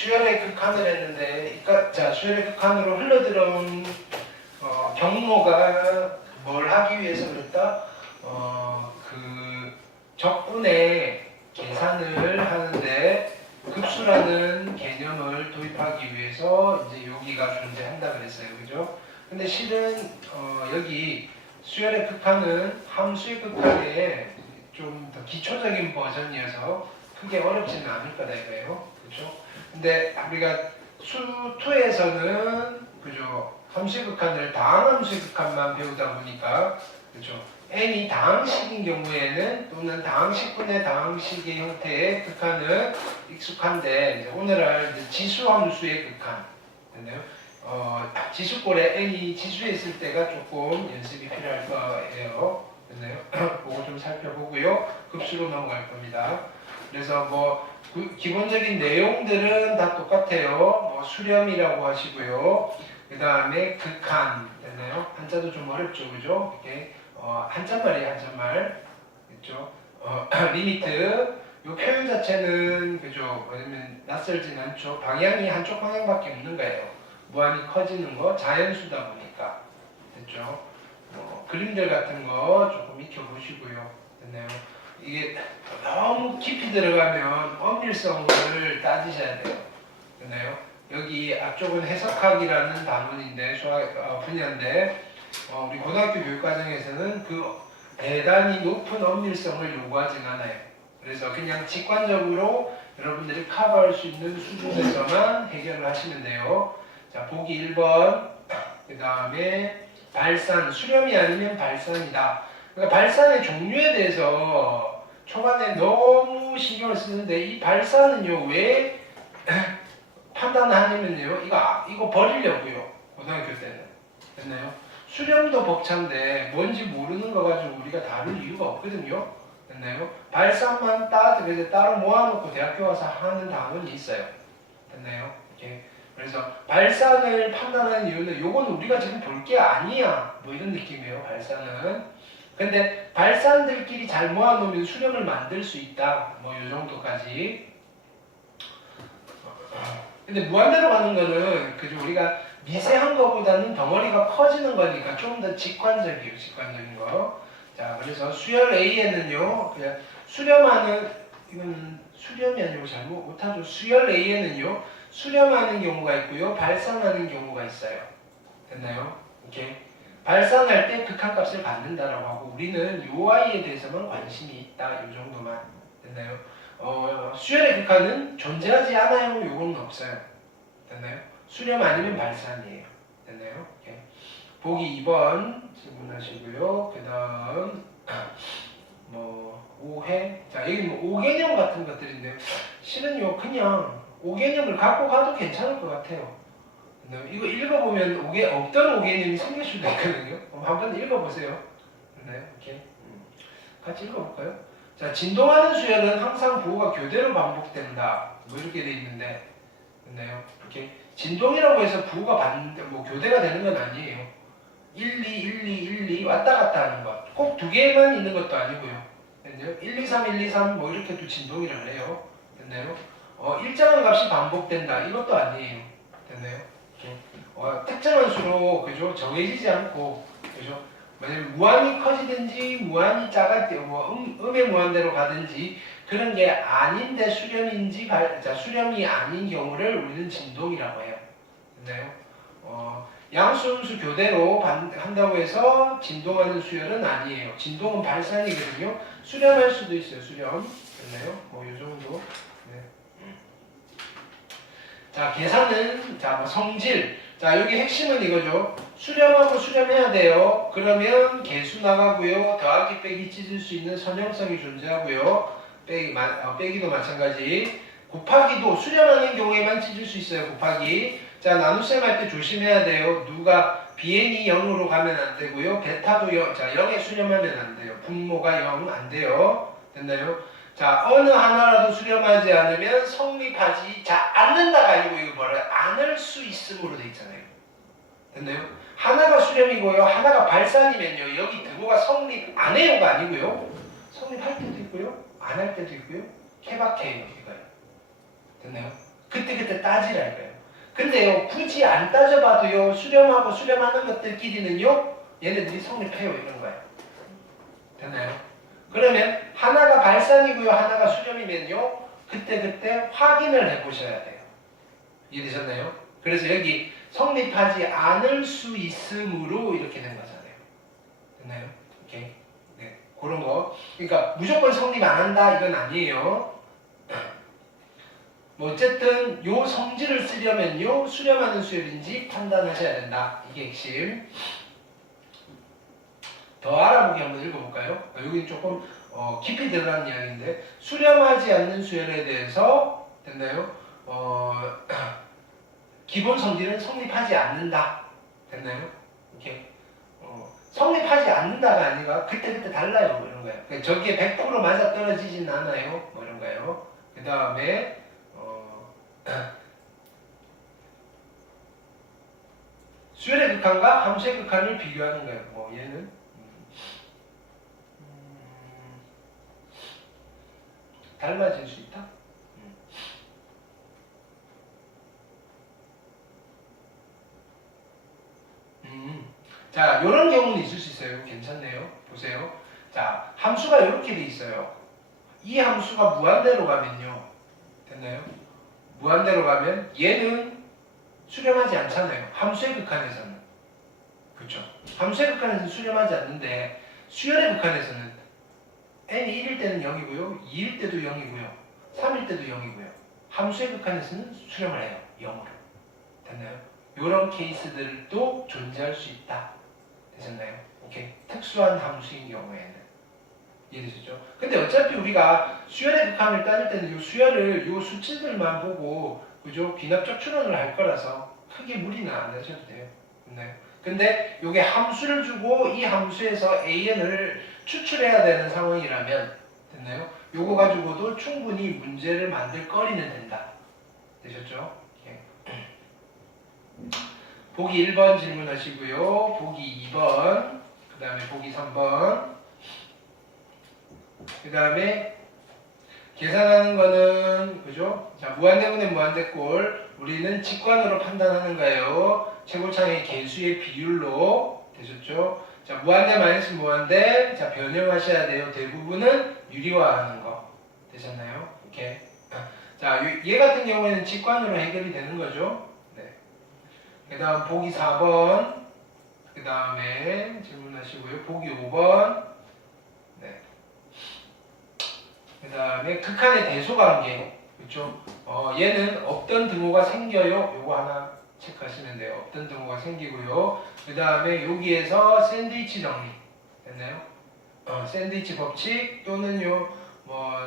수열의 극한을 했는데, 자, 수열의 극한으로 흘러들어온 경로가 뭘 하기 위해서 그랬다? 그 적분의 계산을 하는데 급수라는 개념을 도입하기 위해서 이제 여기가 존재한다 그랬어요. 그죠? 근데 실은 여기 수열의 극한은 함수의 극한의 좀 더 기초적인 버전이어서 크게 어렵지는 않을 거다 이거예요. 그죠? 근데 우리가 수2에서는 그죠? 함수의 극한을 다항함수의 극한만 배우다 보니까 그죠? n이 다항식인 경우에는 또는 다항식분의 다항식의 형태의 극한은 익숙한데 이제 오늘 할 지수함수의 극한 됐나요? 지수꼴에 n이 지수에 있을 때가 조금 연습이 필요할 거예요. 됐나요? 그거 좀 살펴보고요. 급수로 넘어갈 겁니다. 그래서 뭐 기본적인 내용들은 다 똑같아요. 뭐 수렴이라고 하시고요. 그 다음에 극한 됐나요? 한자도 좀 어렵죠, 그죠? 이렇게 한자말이에요, 한자말. 그죠? 리미트. 요 표현 자체는 그죠? 왜냐면 낯설진 않죠. 방향이 한쪽 방향밖에 없는 거예요. 무한히 커지는 거, 자연수다 보니까. 됐죠? 그림들 같은 거 조금 익혀보시고요. 됐나요? 이게 너무 깊이 들어가면 엄밀성을 따지셔야 돼요. 됐나요? 여기 앞쪽은 해석학이라는 단원인데, 분야인데, 우리 고등학교 교육과정에서는 그 대단히 높은 엄밀성을 요구하진 않아요. 그래서 그냥 직관적으로 여러분들이 커버할 수 있는 수준에서만 해결을 하시면 돼요. 자, 보기 1번. 그 다음에 발산, 수렴이 아니면 발산이다. 그러니까 발산의 종류에 대해서 초반에 너무 신경을 쓰는데 이 발산은요 왜 판단하냐면요 이거 버리려고요. 고등학교 때는 됐나요? 수렴도 벅찬데 뭔지 모르는 거 가지고 우리가 다룰 이유가 없거든요. 됐나요? 발산만 따로 모아놓고 대학교 와서 하는 단원이 있어요. 됐나요? 이렇게. 그래서 발산을 판단하는 이유는 요건 우리가 지금 볼 게 아니야 뭐 이런 느낌이에요. 발산은. 근데 발산들끼리 잘 모아놓으면 수렴을 만들 수 있다 뭐 요 정도까지. 근데 무한대로 가는 거는 그죠? 우리가 미세한 거보다는 덩어리가 커지는 거니까 좀 더 직관적이에요. 직관적인 거. 자, 그래서 수열 A에는요 그냥 수렴하는, 이건 수렴이 아니고 잘못 못하죠. 수열 A에는요 수렴하는 경우가 있고요 발산하는 경우가 있어요. 됐나요? 이렇게 발산할 때 극한값을 받는다라고 하고 우리는 요 아이에 대해서만 관심이 있다 요 정도만. 됐나요? 수열의 극한은 존재하지 않아요. 요거는 없어요. 됐나요? 수렴 아니면 발산이에요. 됐나요? 이렇게. 보기 2번 질문하시고요. 그 다음 뭐 오해. 자, 여기 뭐 오개념 같은 것들인데요. 실은요 그냥 오개념을 갖고 가도 괜찮을 것 같아요. 이거 읽어보면 없던 오개념이 생길 수도 있거든요. 한번 읽어보세요. 네, 이렇게 같이 읽어볼까요? 자, 진동하는 수열은 항상 부호가 교대로 반복된다. 뭐 이렇게 돼 있는데, 됐나요? 이렇게 진동이라고 해서 부호가 교대가 되는 건 아니에요. 1, 2, 1, 2, 1, 2 왔다 갔다 하는 것. 꼭 두 개만 있는 것도 아니고요. 됐나요? 1, 2, 3, 1, 2, 3 뭐 이렇게 또 진동이라고 해요. 됐나요? 일정한 값이 반복된다. 이것도 아니에요. 됐나요? 특정한 수로 그죠? 정해지지 않고 그죠? 만약 무한히 커지든지 무한히 작아지든지 음의 무한대로 가든지 그런 게 아닌데 수렴인지 수렴이 아닌 경우를 우리는 진동이라고 해요. 됐나요? 양수음수 교대로 한다고 해서 진동하는 수열은 아니에요. 진동은 발산이거든요. 수렴할 수도 있어요. 수렴. 됐나요? 뭐 이 정도. 네. 자, 계산은 뭐 성질. 자, 여기 핵심은 이거죠. 수렴하고 수렴해야 돼요. 그러면 개수 나가고요. 더하기 빼기 찢을 수 있는 선형성이 존재하고요. 빼기도 마찬가지. 곱하기도 수렴하는 경우에만 찢을 수 있어요. 곱하기. 자, 나눗셈 할 때 조심해야 돼요. 누가 bn이 0으로 가면 안 되고요. 베타도 0. 자, 0에 수렴하면 안 돼요. 분모가 0 안 돼요. 됐나요? 자, 어느 하나라도 수렴하지 않으면 성립하지 않는다가 아니고 이거 뭐라 않을 수 있음으로 돼 있잖아요. 됐나요? 하나가 수렴이고요. 하나가 발산이면요. 여기 등호가 성립 안 해요가 아니고요. 성립할 때도 있고요. 안 할 때도 있고요. 케바케예요. 이거요. 됐나요? 그때그때 따지라 이거예요. 근데요, 굳이 안 따져봐도요, 수렴하고 수렴하는 것들끼리는요, 얘네들이 성립해요, 이런 거예요. 됐나요? 그러면 하나가 발산이고요, 하나가 수렴이면요, 그때그때 확인을 해보셔야 돼요. 이해되셨나요? 그래서 여기 성립하지 않을 수 있으므로 이렇게 된 거잖아요. 됐나요? 오케이. 네, 그런 거. 그러니까 무조건 성립 안 한다 이건 아니에요. 뭐 어쨌든 요 성질을 쓰려면요, 수렴하는 수열인지 판단하셔야 된다. 이게 핵심. 더 알아보기 한번 읽어볼까요? 여기 조금 깊이 들어간 이야기인데, 수렴하지 않는 수열에 대해서 됐나요? 기본 성질은 성립하지 않는다. 됐나요? 이렇게 성립하지 않는다가 아니라 그때그때 달라요. 뭐 이런 거예요. 그러니까 저게 100% 맞아 떨어지진 않아요. 뭐 이런 거예요. 그 다음에 수열의 극한과 함수의 극한을 비교하는 거예요. 뭐 얘는 달라질 수 있다. 자, 이런 경우는 있을 수 있어요. 괜찮네요. 보세요. 자, 함수가 이렇게 돼 있어요. 이 함수가 무한대로 가면요. 됐나요? 무한대로 가면 얘는 수렴하지 않잖아요. 함수의 극한에서는. 그렇죠? 함수의 극한에서는 수렴하지 않는데 수열의 극한에서는 n이 1일 때는 0이고요. 2일 때도 0이고요. 3일 때도 0이고요. 함수의 극한에서는 수렴을 해요. 0으로. 됐나요? 이런 케이스들도 존재할 수 있다. 되셨나요? 오케이. 특수한 함수인 경우에는. 이해되셨죠? 근데 어차피 우리가 수열의 극한을 따질 때는 이 수열을 이 수치들만 보고 그죠? 귀납적 추론을 할 거라서 크게 무리는 안 하셔도 돼요. 네. 근데 이게 함수를 주고 이 함수에서 an을 추출해야 되는 상황이라면 됐나요? 요거 가지고도 충분히 문제를 만들 거리는 된다. 되셨죠? 예. 보기 1번 질문하시고요. 보기 2번, 그 다음에 보기 3번, 그 다음에 계산하는 거는 그죠? 자, 무한대분의 무한대꼴 우리는 직관으로 판단하는 거예요. 최고차의 개수의 비율로. 되셨죠? 자, 무한대 마이너스 무한대. 자, 변형하셔야 돼요. 대부분은 유리화하는 거. 되셨나요? 이렇게. 자, 얘 같은 경우에는 직관으로 해결이 되는 거죠. 네. 그 다음 보기 4번. 그 다음에 질문하시고요. 보기 5번. 네. 그 다음에 극한의 대소관계. 그렇죠? 얘는 없던 등호가 생겨요. 요거 하나 체크하시면 돼요. 없던 등호가 생기고요. 그 다음에 여기에서 샌드위치 정리. 됐나요? 샌드위치 법칙 또는요,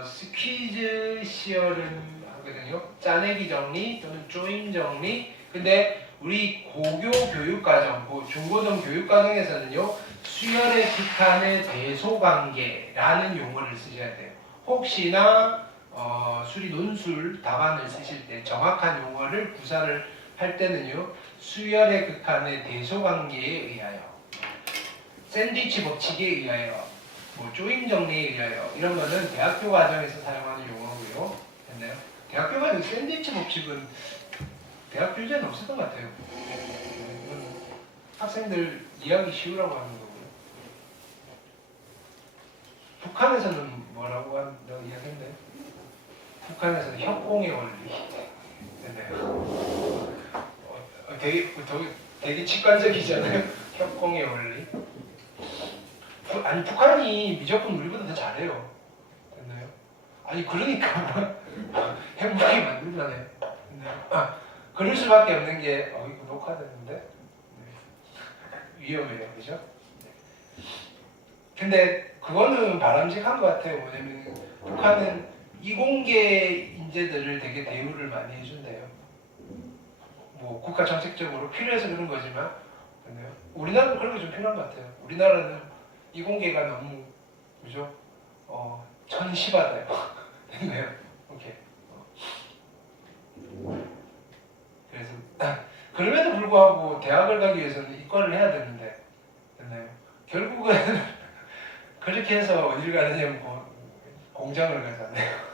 스퀴즈 시어름 하거든요. 짜내기 정리 또는 조임 정리. 근데 우리 고교 교육과정, 중고등 교육과정에서는요, 수열의 극한의 대소관계라는 용어를 쓰셔야 돼요. 혹시나 수리 논술 답안을 쓰실 때 정확한 용어를 구사를 할 때는요, 수열의 극한의 대소관계에 의하여, 샌드위치 법칙에 의하여, 조임 정리에 의하여, 이런 거는 대학교 과정에서 사용하는 용어고요. 됐나요? 대학교 과정 샌드위치 법칙은 대학 교재는 없었던 것 같아요. 이건 학생들 이해하기 쉬우라고 하는 거고요. 북한에서는 뭐라고 한다고 이야기했나요? 북한에서는 협공의 원리. 됐나요? 되게 직관적이잖아요. 협공의 원리. 아니, 북한이 미적분 우리보다 더 잘해요. 됐나요? 아니, 그러니까 행복이 만든다네. 그럴 수밖에 없는 게 이거 녹화됐는데 위험해요, 그죠? 네. 근데 그거는 바람직한 것 같아요. 뭐냐면 북한은 이공계 인재들을 되게 대우를 많이 해준대요. 국가 정책적으로 필요해서 그런 거지만, 우리나라도 그런 게 좀 필요한 것 같아요. 우리나라는 이공계가 너무 그죠? 천시바다요. 됐나요? 오케이. 그래서 그럼에도 불구하고 대학을 가기 위해서는 이과를 해야 되는데, 됐나요? 결국은 그렇게 해서 어딜 가느냐면 공장을 가잖아요.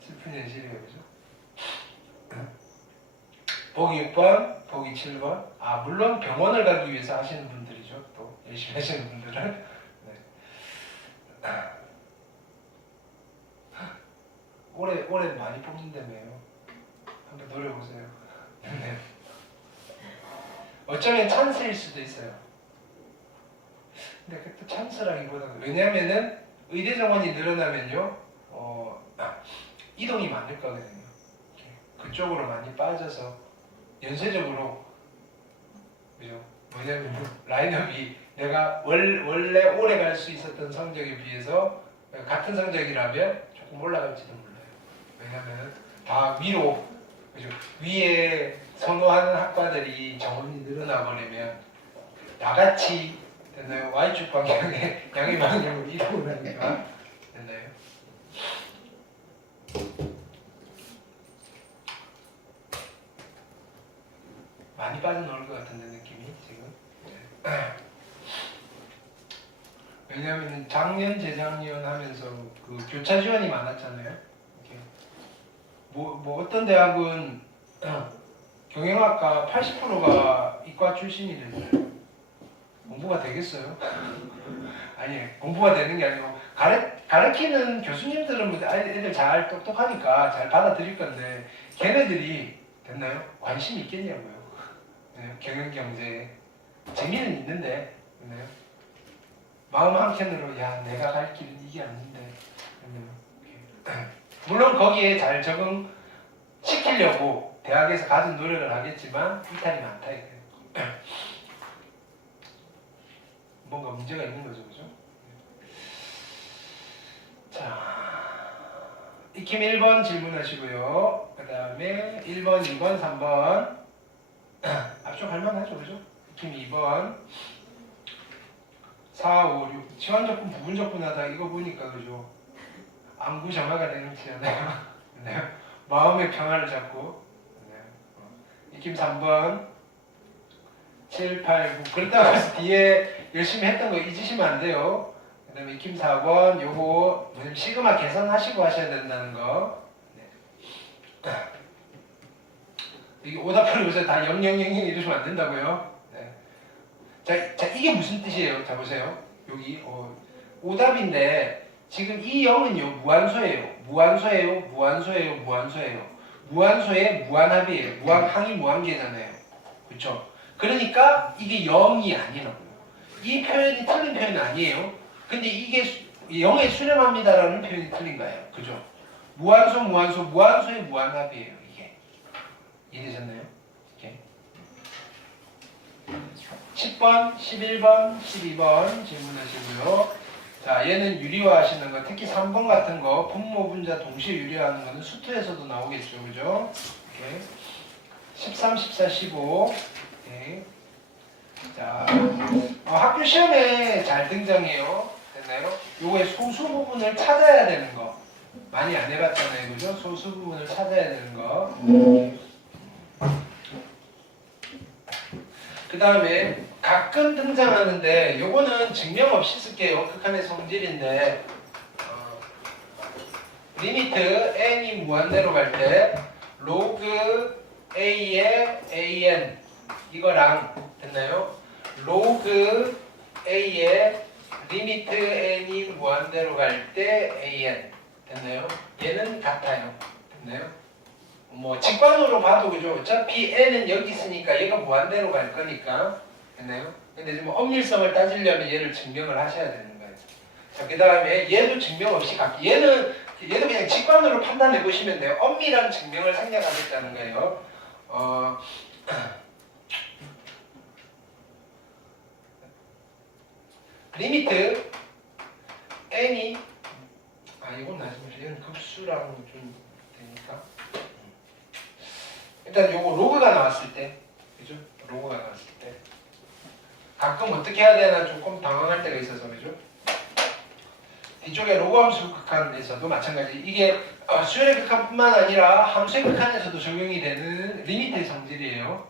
슬픈 현실이에요, 그죠? 보기 6번, 보기 7번. 아, 물론 병원을 가기 위해서 하시는 분들이죠. 또 열심히 하시는 분들은. 네. 올해 많이 뽑는다며요. 한번 노려보세요. 네. 어쩌면 찬스일 수도 있어요. 근데 그때 찬스라기보다는 왜냐면은 의대 정원이 늘어나면요, 이동이 많을 거거든요. 그쪽으로 많이 빠져서 연쇄적으로, 그죠? 뭐냐면 라인업이 내가 원래 오래 갈 수 있었던 성적에 비해서 같은 성적이라면 조금 올라갈지도 몰라요. 왜냐면 다 위로, 그죠? 위에 선호하는 학과들이 정원이 늘어나 버리면 나같이 됐나요? Y축 방향에 양의 방향으로 이동을 하니까 됐나요? 많이 빠져나올 것 같은데 느낌이 지금. 왜냐하면 작년 재작년 하면서 그 교차 지원이 많았잖아요. 이렇게 뭐 어떤 대학은 경영학과 80%가 이과 출신이래요. 공부가 되겠어요? 아니, 공부가 되는 게 아니고 가르치는 교수님들은 뭐 애들 잘 똑똑하니까 잘 받아들일 건데 걔네들이 됐나요? 관심이 있겠냐고요. 네, 경영경제 재미는 있는데 네. 마음 한켠으로 야 내가 갈 길은 이게 아닌데 네. 물론 거기에 잘 적응시키려고 대학에서 가진 노력을 하겠지만 이탈이 많다 이거예요. 뭔가 문제가 있는 거죠, 그죠? 자, 익힘 1번 질문하시고요. 그 다음에 1번, 2번, 3번 앞쪽 할만하죠, 그죠? 익힘 2번 4, 5, 6 치환적분, 부분적분하다 이거 보니까 그죠? 안구 정화가 되지 않아요? 네. 마음의 평화를 잡고 네. 익힘 3번 7, 8, 9 그렇다고 해서 뒤에 열심히 했던 거 잊으시면 안 돼요. 그 다음에 익힘 4번 요거 시그마 계산하시고 하셔야 된다는 거. 네. 이게 오답을 요새 다 0, 0, 0, 0 이러시면 안 된다고요. 네. 자 이게 무슨 뜻이에요? 자 보세요. 여기 오답인데 지금 이 0은요 무한소예요. 무한소예요. 무한소예요. 무한소예요. 무한소의 무한합이에요. 무한항이 무한계잖아요. 그렇죠? 그러니까 이게 0이 아니라고요. 이 표현이 틀린 표현은 아니에요. 근데 이게 0에 수렴합니다라는 표현이 틀린 거예요. 그죠? 무한소, 무한소, 무한소의 무한합이에요. 이게. 이해되셨나요? 이렇게. 10번, 11번, 12번 질문하시고요. 자, 얘는 유리화 하시는 거, 특히 3번 같은 거, 분모, 분자 동시에 유리화하는 거는 수투에서도 나오겠죠. 그죠? 이렇게. 13, 14, 15. 오케이. 자, 학교 시험에 잘 등장해요. 됐나요? 요거의 소수 부분을 찾아야 되는 거. 많이 안 해봤잖아요. 그죠? 소수 부분을 찾아야 되는 거. 그 다음에 가끔 등장하는데 요거는 증명 없이 쓸게요. 극한의 성질인데 리미트 n이 무한대로 갈 때 로그 a의 an 이거랑 됐나요? 로그 a의 리미트 n이 무한대로 갈 때 an 됐나요? 얘는 같아요. 됐나요? 뭐 직관으로 봐도 그죠? 어차피 n은 여기 있으니까 얘가 무한대로 갈 거니까 됐나요? 근데 지금 엄밀성을 따지려면 얘를 증명을 하셔야 되는 거예요. 자, 그 다음에 얘도 증명 없이 갖기. 얘도 그냥 직관으로 판단해 보시면 돼요. 엄밀한 증명을 생략하겠다는 거예요. 리미트 n이 이건 나중에 얘는 급수랑 좀 되니까 일단 요거 로그가 나왔을 때 그죠? 로그가 나왔을 때 가끔 어떻게 해야 되나 조금 당황할 때가 있어서 그죠? 이쪽에 로그 함수 극한에서도 마찬가지 이게 수열의 극한뿐만 아니라 함수의 극한에서도 적용이 되는 리미트의 성질이에요.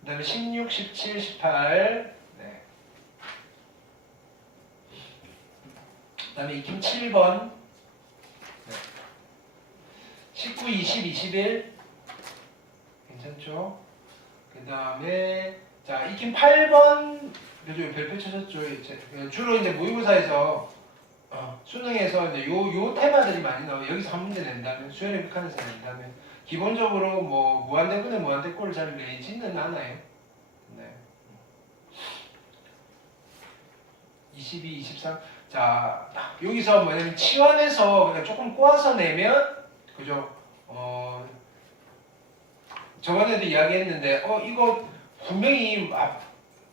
그 다음에 16, 17, 18 네. 그 다음에 익힘 7번 네. 19, 20, 21 괜찮죠? 그렇죠? 그 다음에 자 익힘 8번 요즘 별표 쳐졌죠. 주로 이제 모의고사에서 수능에서 이제 요 테마들이 많이 나와요. 여기서 한 문제 낸다면 수열의 극한에서 낸다면 기본적으로 뭐 무한대분의 무한대꼴을 잘 내지는 않아요. 네. 22, 23. 자 여기서 뭐냐면 치환해서 그냥 조금 꼬아서 내면 그죠? 저번에도 이야기했는데 이거 분명히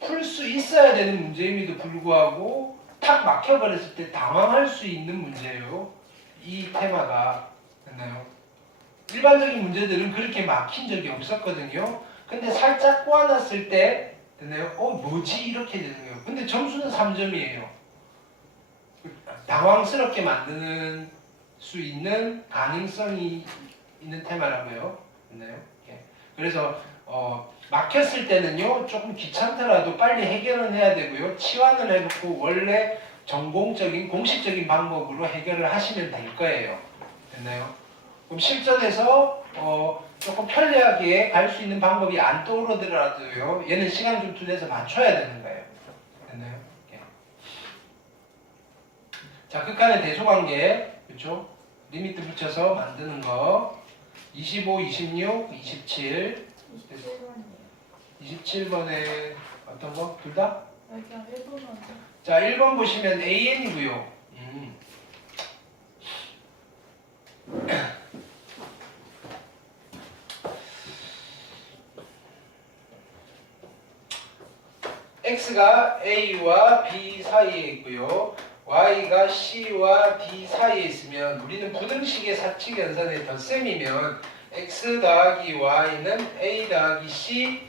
풀 수 있어야 되는 문제임에도 불구하고 탁 막혀버렸을 때 당황할 수 있는 문제예요. 이 테마가 됐나요? 일반적인 문제들은 그렇게 막힌 적이 없었거든요. 근데 살짝 꼬아놨을 때 됐나요? 뭐지? 이렇게 되는 거예요. 근데 점수는 3점이에요. 당황스럽게 만드는 수 있는 가능성이 있는 테마라고요. 됐나요? 그래서 막혔을 때는요 조금 귀찮더라도 빨리 해결은 해야 되고요. 치환을 해놓고 원래 전공적인 공식적인 방법으로 해결을 하시면 될 거예요. 됐나요? 그럼 실전에서 조금 편리하게 갈 수 있는 방법이 안 떠오르더라도요 얘는 시간 좀 투자해서 맞춰야 되는 거예요. 됐나요? 자 극한의 대소관계 그렇죠? 리미트 붙여서 만드는 거 25, 26, 27 27번에 어떤 거? 둘 다? 그냥 1번만. 자 1번 보시면 AN이고요. X가 A와 B 사이에 있고요. Y가 C와 D 사이에 있으면 우리는 부등식의 사칙 연산의 덧셈이면 X 더하기 Y는 A 더하기 C,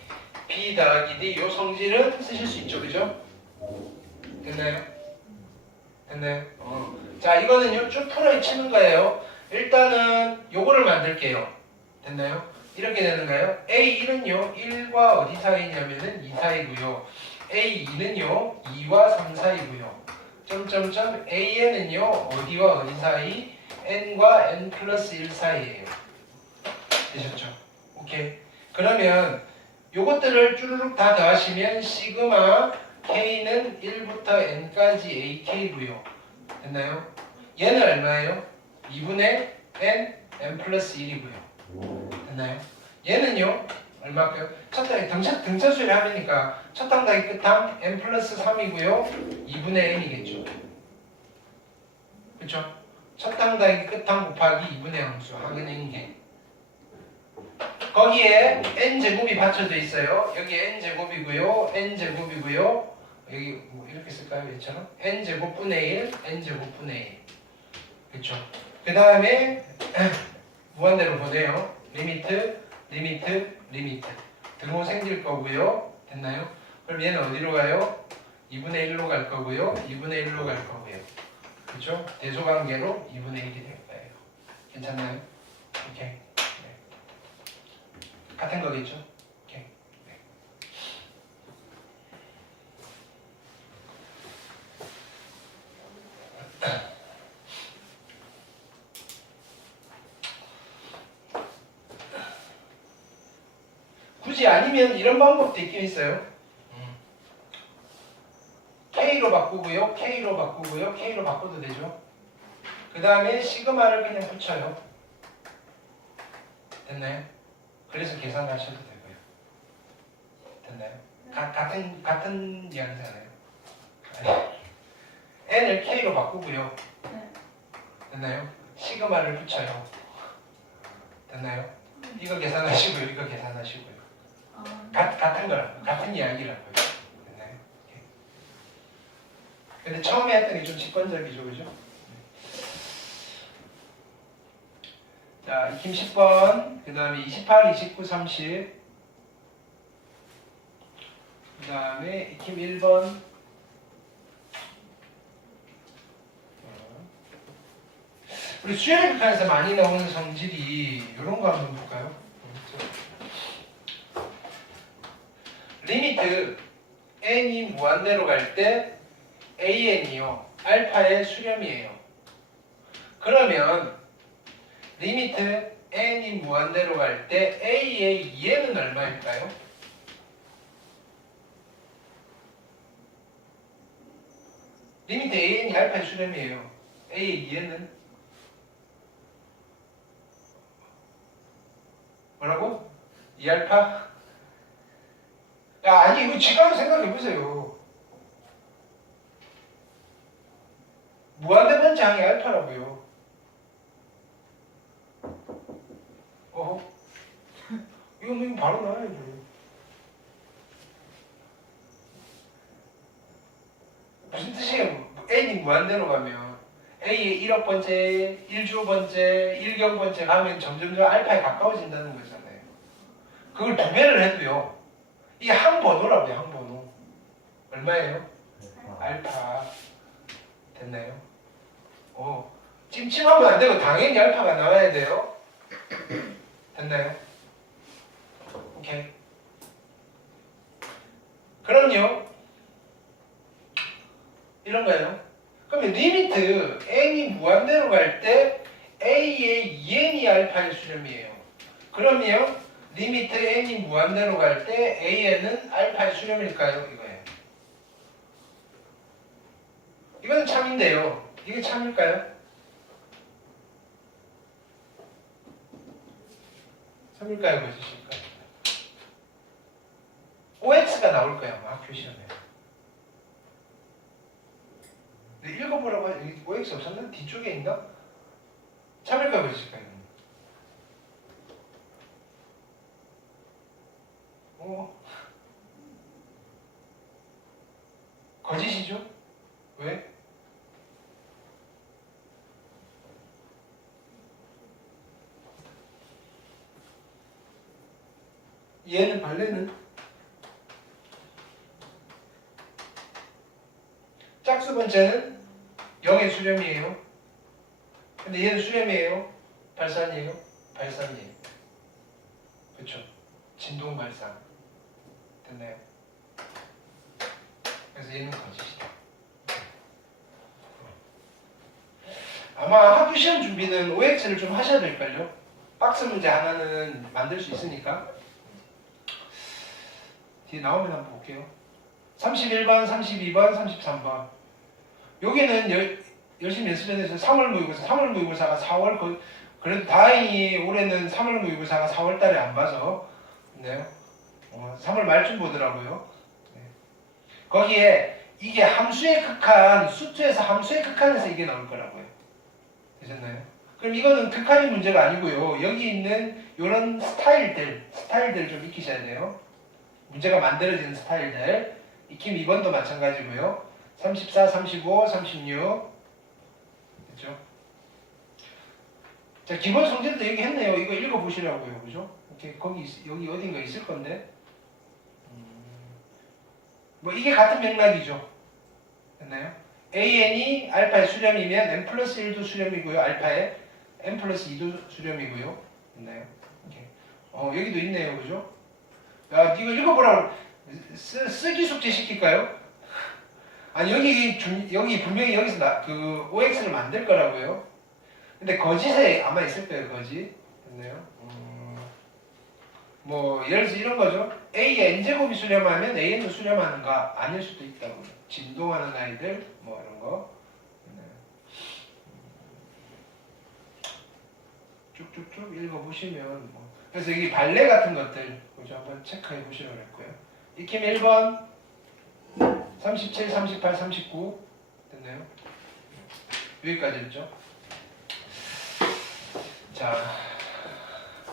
B 더하기 D 요 성질은 쓰실 수 있죠. 그죠? 됐나요? 됐나요? 자 이거는요 쭉 풀어헤치는 거예요. 일단은 요거를 만들게요. 됐나요? 이렇게 되는가요? A1은요 1과 어디 사이냐면은 2 사이고요. A2는요 2와 3 사이고요. 점점점 AN은요 어디와 어디 사이? N과 N 플러스 1 사이에요. 되셨죠? 오케이. 그러면 요것들을 쭈루룩 다 더하시면 시그마 K는 1부터 N까지 AK고요. 됐나요? 얘는 얼마예요? 2분의 N 플러스 1이고요. 됐나요? 얘는요? 얼마일까요? 등차수열 합이니까 첫 항 더하기 끝항 N 플러스 3이고요. 2분의 N이겠죠. 그쵸? 첫 항 더하기 끝항 곱하기 2분의 함수 항은 N개. 거기에 N제곱이 받쳐져 있어요. 여기 N제곱이고요. N제곱이고요. 여기 뭐 이렇게 쓸까요? 얘처럼? N제곱분의 1, N제곱분의 1. 그쵸? 그 다음에 무한대로 보내요. 리미트, 리미트, 리미트. 등호 생길 거고요. 됐나요? 그럼 얘는 어디로 가요? 2분의 1로 갈 거고요. 2분의 1로 갈 거고요. 그쵸? 대소관계로 2분의 1이 될 거예요. 괜찮나요? 오케이. 같은 거겠죠? 오케이. 네. 굳이 아니면 이런 방법도 있긴 있어요. K로 바꾸고요. K로 바꾸고요. K로 바꿔도 되죠. 그 다음에 시그마를 그냥 붙여요. 됐나요? 그래서 계산하셔도 되고요. 됐나요? 같은 이야기잖아요. N을 K로 바꾸고요. 됐나요? 시그마를 붙여요. 됐나요? 이거 계산하시고요. 이거 계산하시고요. 같은 거라고. 같은 이야기라고요. 됐나요? 근데 처음에 했던 게 좀 직관적이죠. 그죠? 자, 익힘 10번, 그 다음에 28, 29, 30, 그 다음에 익힘 1번, 우리 수열의 극한에서 많이 나오는 성질이 이런 거 한번 볼까요? 리미트 n이 무한대로 갈 때 an이요 알파의 수렴이에요. 그러면 리미트 n이 무한대로 갈 때 a의 2n은 얼마일까요? 리미트 an이 알파의 수렴이에요. a의 2n은 뭐라고? 2알파? 야, 아니 이거 지금 생각해보세요. 무한대 번장이 알파라고요. 이거 바로 나와야죠. 무슨 뜻이에요? n이 무한대로 가면 a의 1억 번째, 1조 번째, 1경 번째 가면 점점 알파에 가까워진다는 거잖아요. 그걸 2배를 해도요. 이게 항번호라고요. 항번호. 얼마예요? 알파. 됐나요? 찜찜하면 안 되고 당연히 알파가 나와야 돼요. 됐나요? 오케이. 그럼요. 이런 거예요. 그러면 리미트 n이 무한대로 갈 때 a의 2n이 알파의 수렴이에요. 그러면 리미트 n이 무한대로 갈 때 an은 알파의 수렴일까요? 이거예요. 이건 참인데요. 이게 참일까요? 참일까요? 거짓일까요? OX가 나올 거예요. 학교 시험에. 읽어보라고 하지. OX 없었나? 뒤쪽에 있나? 참일까요? 거짓일까요? 거짓이죠? 왜? 얘는 발레는 짝수 번째는 0의 수렴이에요. 근데 얘는 수렴이에요. 발산이에요. 발산이에요. 그렇죠? 진동 발산. 됐나요? 그래서 얘는 거짓이다. 아마 학교 시험 준비는 OX를 좀 하셔야 될걸요? 박스 문제 하나는 만들 수 있으니까. 뒤에 나오면 한번 볼게요. 31번, 32번, 33번. 여기는 열심히 연습해서 3월 모의고사, 3월 모의고사가 4월, 그래도 다행히 올해는 3월 모의고사가 4월 달에 안 봐서, 네. 3월 말쯤 보더라고요. 네. 거기에 이게 함수의 극한, 수투에서 함수의 극한에서 이게 나올 거라고요. 되셨나요? 그럼 이거는 극한이 문제가 아니고요. 여기 있는 이런 스타일들 좀 익히셔야 돼요. 문제가 만들어지는 스타일들. 익힘 2번도 마찬가지고요. 34, 35, 36. 그렇죠? 자, 기본 성질도 얘기했네요. 이거 읽어보시라고요. 그죠? 이렇게 여기 어딘가 있을 건데. 뭐 이게 같은 맥락이죠. 됐나요? AN이 알파의 수렴이면 n 플러스 1도 수렴이고요. 알파의 n 플러스 2도 수렴이고요. 됐나요? 이렇게. 여기도 있네요. 그죠? 야, 이거 읽어보라고. 쓰기 숙제 시킬까요? 아니, 여기 분명히 여기서 그 OX를 만들 거라고요. 근데 거짓에 아마 있을 거예요. 거짓. 됐나요? 뭐 예를 들어서 이런 거죠. A의 n제곱이 수렴하면 AN도 수렴하는가? 아닐 수도 있다고. 진동하는 아이들 뭐 이런 거. 쭉쭉쭉 읽어보시면 뭐. 그래서 여기 발레 같은 것들 그죠? 한번 체크해 보시라고 했고요. 익힘 1번 37, 38, 39 됐나요? 여기까지였죠. 자,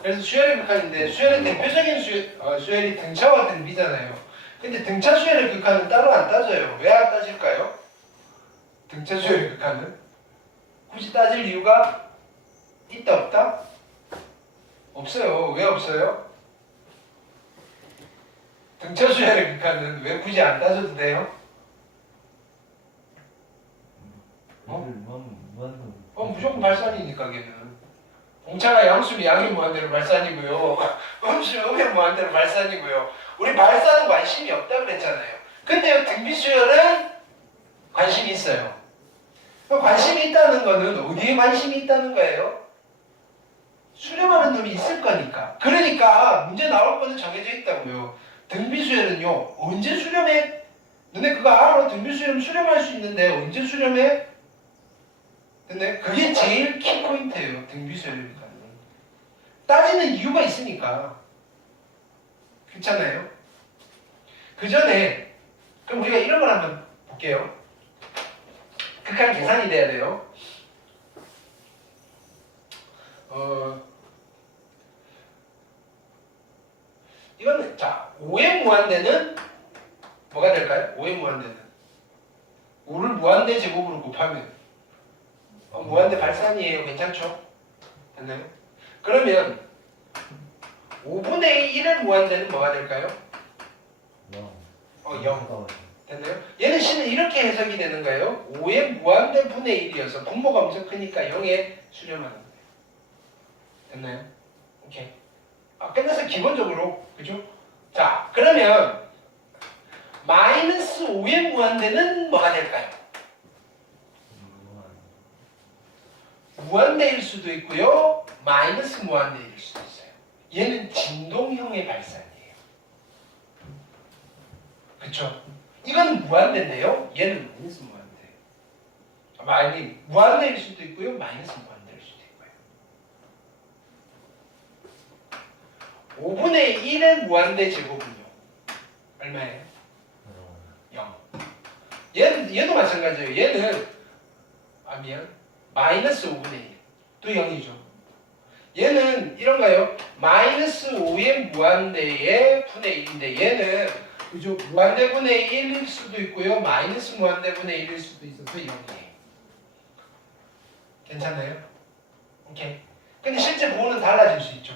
그래서 수열의 극한인데 수열의 대표적인 수열이 등차와 등비잖아요. 근데 등차 수열의 극한은 따로 안 따져요. 왜 안 따질까요? 등차 수열의 극한은 굳이 따질 이유가 있다 없다? 없어요. 왜 없어요? 등차 수열의 극한은 왜 굳이 안 따져도 돼요? 무조건 발산이니까 걔는. 공차가 양수면 양이 무한대로 발산이고요. 음수면 음의 무한대로 발산이고요. 우리 발산은 관심이 없다 그랬잖아요. 근데 등비수열은 관심이 있어요. 관심이 있다는 거는 어디에 관심이 있다는 거예요? 수렴하는 놈이 있을 거니까. 그러니까 문제 나올 거는 정해져 있다고요. 등비수열은요. 언제 수렴해? 너네 그거 알아? 등비수렴 수렴할 수 있는데 언제 수렴해? 근데 그게 제일 키포인트예요. 등비수열이니까. 따지는 이유가 있으니까. 그렇잖아요. 그 전에 그럼 우리가 이런 걸 한번 볼게요. 극한 계산이 돼야 돼요. 이거는 자 5의 무한대는 뭐가 될까요? 5의 무한대는 5를 무한대 제곱으로 곱하면 무한대 발산이에요. 괜찮죠? 됐나요? 그러면 5분의 1의 무한대는 뭐가 될까요? 0. 됐나요? 얘는 C는 이렇게 해석이 되는 거예요. 5의 무한대 분의 1이어서 분모가 엄청 크니까 0에 수렴하는 거예요. 됐나요? 오케이. 끝내서 기본적으로 그죠? 자 그러면 마이너스 5의 무한대는 뭐가 될까요? 무한대일 수도 있고요. 마이너스 무한대일 수도 있어요. 얘는 진동형의 발산이에요. 그쵸? 이건 무한대인데요. 얘는 마이너스 무한대. 무한대일 수도 있고요. 마이너스 무한대일 수도 있고요. 5분의 1의 무한대 제곱은요. 얼마예요? 0. 얘도 마찬가지예요. 얘는 마이너스 5분의 1. 또 0이죠. 얘는 이런가요? 마이너스 5의 무한대의 분의 1인데 얘는 그죠? 무한대 분의 1일 수도 있고요. 마이너스 무한대 분의 1일 수도 있어서 0이에요. 괜찮나요? 오케이. 근데 실제 부호는 달라질 수 있죠.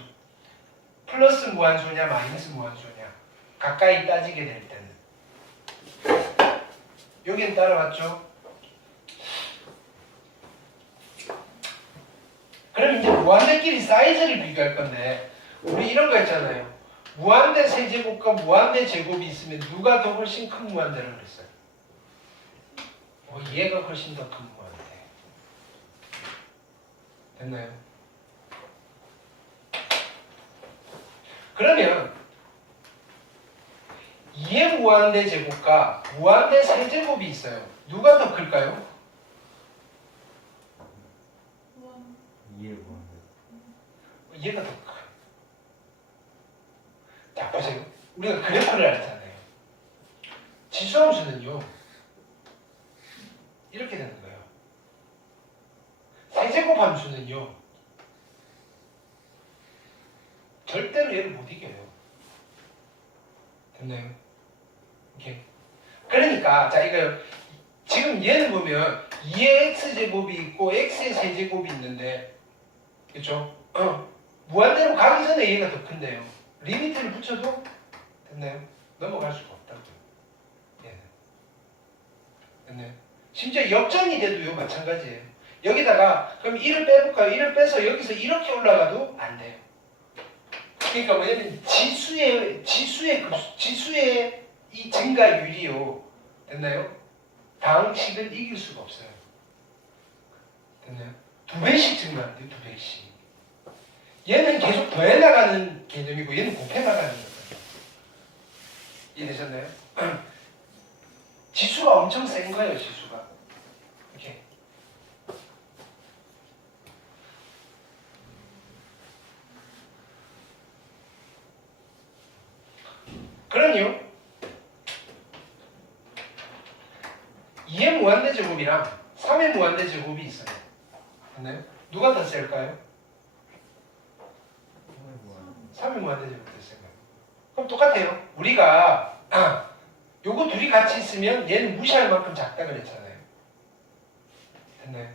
플러스 무한수냐 마이너스 무한수냐 가까이 따지게 될 때는 여긴 따라왔죠? 그럼 이제 무한대끼리 사이즈를 비교할 건데 우리 이런 거 있잖아요. 무한대 세제곱과 무한대 제곱이 있으면 누가 더 훨씬 큰 무한대를 그랬어요? 얘가 훨씬 더 큰 무한대. 됐나요? 그러면 2의 무한대 제곱과 무한대 세제곱이 있어요. 누가 더 클까요? 2의 무한대. 얘가 더 커요. 자 보세요. 우리가 그래프를 알잖아요. 지수함수는요 이렇게 되는 거예요. 세제곱 함수는요 절대로 얘를 못 이겨요. 됐나요? 오케이. 그러니까 자 이거 지금 얘는 보면 2의 x제곱이 있고 x의 세제곱이 있는데 그렇죠? 무한대로 가기 전에 얘가 더 큰데요. 리미트를 붙여도 됐나요? 넘어갈 수가 없다고요. 얘는. 됐나요? 심지어 역전이 돼도요 마찬가지예요. 여기다가 그럼 1을 빼볼까요? 1을 빼서 여기서 이렇게 올라가도 안 돼요. 그러니까 뭐냐면 지수의 이 증가율이요. 됐나요? 다항식을 이길 수가 없어요. 됐나요? 2배씩 증가한대요. 2배씩. 얘는 계속 더해 나가는 개념이고 얘는 곱해 나가는 거예요. 이해되셨나요? 지수가 엄청 센 거예요. 지수가. 이렇게. 그럼요. 2의 무한대 제곱이랑 3의 무한대 제곱이 있어요. 맞나요? 누가 더 셀까요? 3의 무한대 제곱 더 셀까요? 그럼 똑같아요. 우리가 요거 둘이 같이 있으면 얘는 무시할 만큼 작다 그랬잖아요. 됐나요?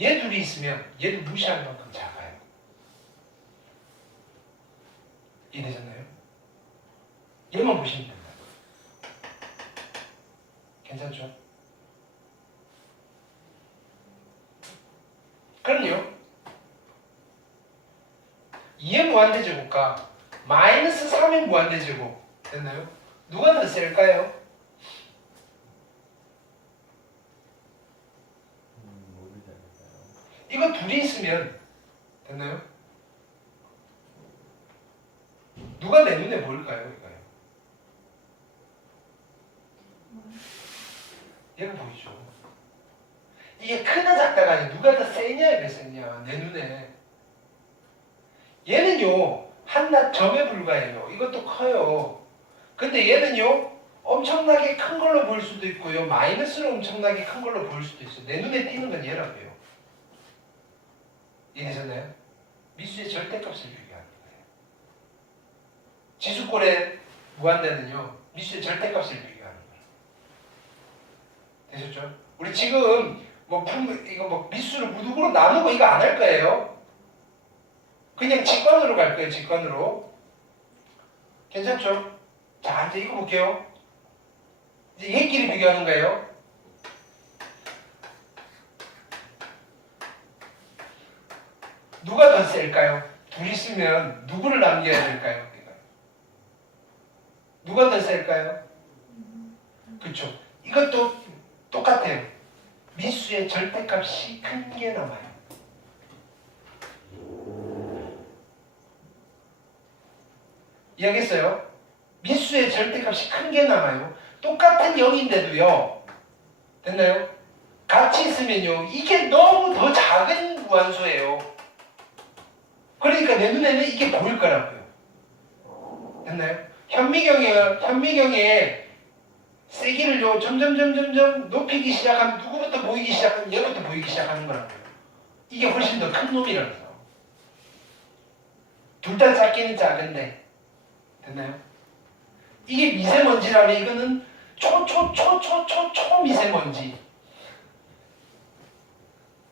얘 둘이 있으면 얘도 무시할 만큼 작아요. 이해되셨나요? 얘만 보시면 됩니다. 괜찮죠? 그럼요. 2의 무한대 제곱과 마이너스 3의 무한대 제곱 됐나요? 누가 더 셀까요? 모르지 않을까요? 이거 둘이 있으면 됐나요? 누가 내 눈에 보일까요? 이거요. 얘가 보이죠. 이게 크나 작다가 아니라 누가 더 세냐 이게 세냐 내 눈에. 얘는요 한낱 점에 불과해요. 이것도 커요. 근데 얘는요 엄청나게 큰 걸로 보일 수도 있고요 마이너스로 엄청나게 큰 걸로 보일 수도 있어요. 내 눈에 띄는 건 얘라고요. 이해되셨나요? 미수의 절대값을 비교하는 거예요. 지수꼴의 무한대는요 미수의 절대값을 비교하는 거예요. 되셨죠? 우리 지금 이거 미수를 무두부로 나누고 이거 안 할 거예요. 그냥 직관으로 갈 거예요. 직관으로. 괜찮죠? 자 이제 이거 볼게요. 이제 얘끼리 비교하는 거예요. 누가 더 셀까요? 둘이 있으면 누구를 남겨야 될까요? 누가 더 셀까요? 그렇죠. 이것도 똑같아요. 미수의 절대값이 큰 게 남아요. 이해하겠어요? 미수의 절대값이 큰 게 남아요. 똑같은 0인데도요. 됐나요? 같이 있으면요. 이게 너무 더 작은 무한수예요. 그러니까 내 눈에는 이게 보일 거라고요. 됐나요? 현미경의 세기를요 점점 높이기 시작하면 누구부터 보이기 시작하면 얘부터 보이기 시작하는 거라고요. 이게 훨씬 더 큰 놈이라서. 둘 다 작기는 작은데. 됐나요? 이게 미세먼지라면 이거는 초미세먼지.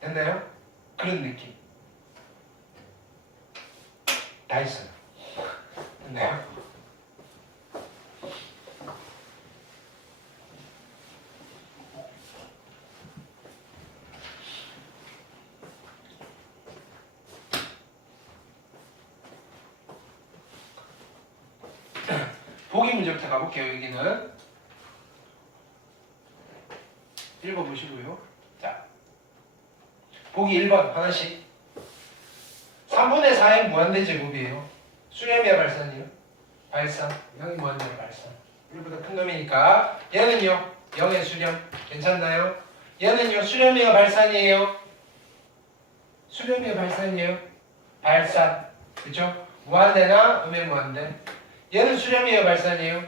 됐나요? 그런 느낌. 다 있어요. 됐나요? 보기 문제부터 가볼게요. 여기는 읽어보시고요. 자, 보기 1번 하나씩. 3분의 4의 무한대 제곱이에요. 수렴이야 발산이요? 발산. 0이 무한대로 발산. 1보다 큰 놈이니까 얘는요 0의 수렴. 괜찮나요? 얘는요 수렴이야 발산이에요? 수렴이야 발산이에요? 발산. 그죠? 무한대나 음의 무한대. 얘는 수렴이에요 발산이에요?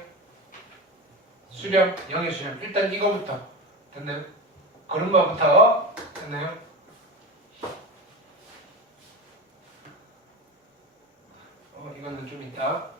수렴. 0의 수렴. 일단 이거부터. 됐나요? 걸음마부터. 됐나요? 이거는 좀 이따.